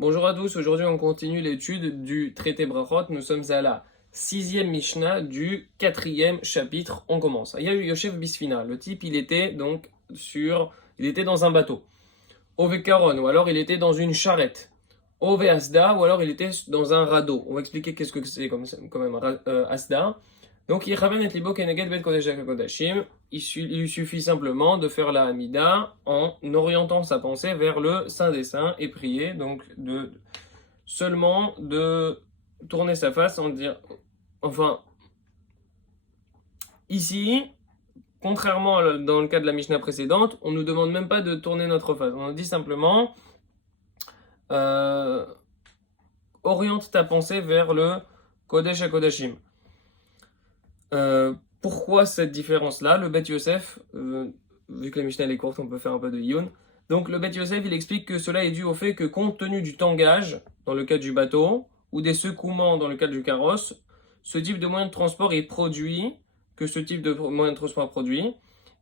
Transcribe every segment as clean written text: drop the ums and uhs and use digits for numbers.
Bonjour à tous, aujourd'hui on continue l'étude du traité Brachot. Nous sommes à la 6e Mishnah du 4e chapitre. On commence. Il y a eu Yosef Bisfina. Le type, il était dans un bateau. Ove Karon, ou alors il était dans une charrette. Ove Asda, ou alors il était dans un radeau. On va expliquer qu'est-ce que c'est quand même Asda. Donc, il lui suffit simplement de faire la Hamida en orientant sa pensée vers le Saint des Saints et prier, donc seulement de tourner sa face en dire, enfin, ici, contrairement dans le cas de la Mishnah précédente, on ne nous demande même pas de tourner notre face, on nous dit simplement euh, oriente ta pensée vers le Kodesh HaKodashim. Pourquoi cette différence-là? Le Bet Yosef, vu que la Mishnah est courte, on peut faire un peu de Yun. Donc le Bet Yosef, il explique que cela est dû au fait que compte tenu du tangage, dans le cas du bateau, ou des secouements dans le cas du carrosse, ce type de moyen de transport est produit, eh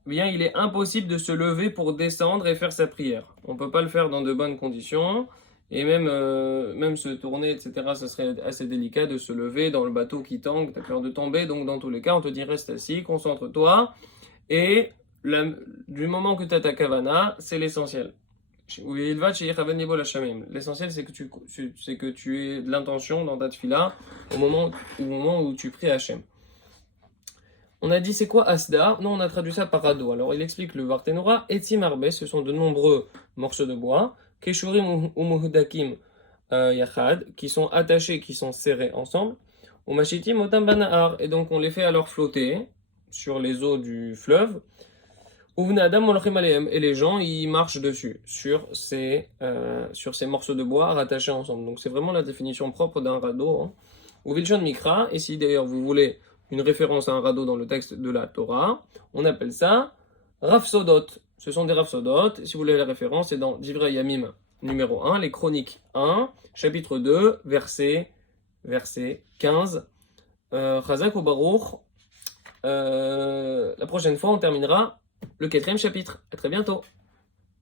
bien il est impossible de se lever pour descendre et faire sa prière. On ne peut pas le faire dans de bonnes conditions. Et même se tourner, etc., ce serait assez délicat de se lever dans le bateau qui tangue, t'as peur de tomber, donc dans tous les cas, on te dit reste assis, concentre-toi, et du moment que tu as ta kavana, c'est l'essentiel. L'essentiel, c'est que tu aies de l'intention dans ta tefila au moment où tu pries Hachem. On a dit c'est quoi Asda? Non, on a traduit ça par radeau. Alors il explique le Vartenora, Etzim Arbe, ce sont de nombreux morceaux de bois, Keshurim ou Muhudakim Yachad, qui sont attachés, qui sont serrés ensemble, ou Mashitim Otam Banahar, et donc on les fait alors flotter sur les eaux du fleuve, Uvne Adam Molchim Alehem, et les gens ils marchent dessus, sur ces morceaux de bois rattachés ensemble. Donc c'est vraiment la définition propre d'un radeau. Hein. Ou Vilshon Mikra, et si d'ailleurs vous voulez une référence à un radeau dans le texte de la Torah, on appelle ça Rafsodot. Ce sont des Rafsodot. Si vous voulez la référence, c'est dans Divrei Yamim numéro 1, les Chroniques 1, chapitre 2, verset 15. Chazak ou Baruch. La prochaine fois, on terminera le 4e chapitre. À très bientôt.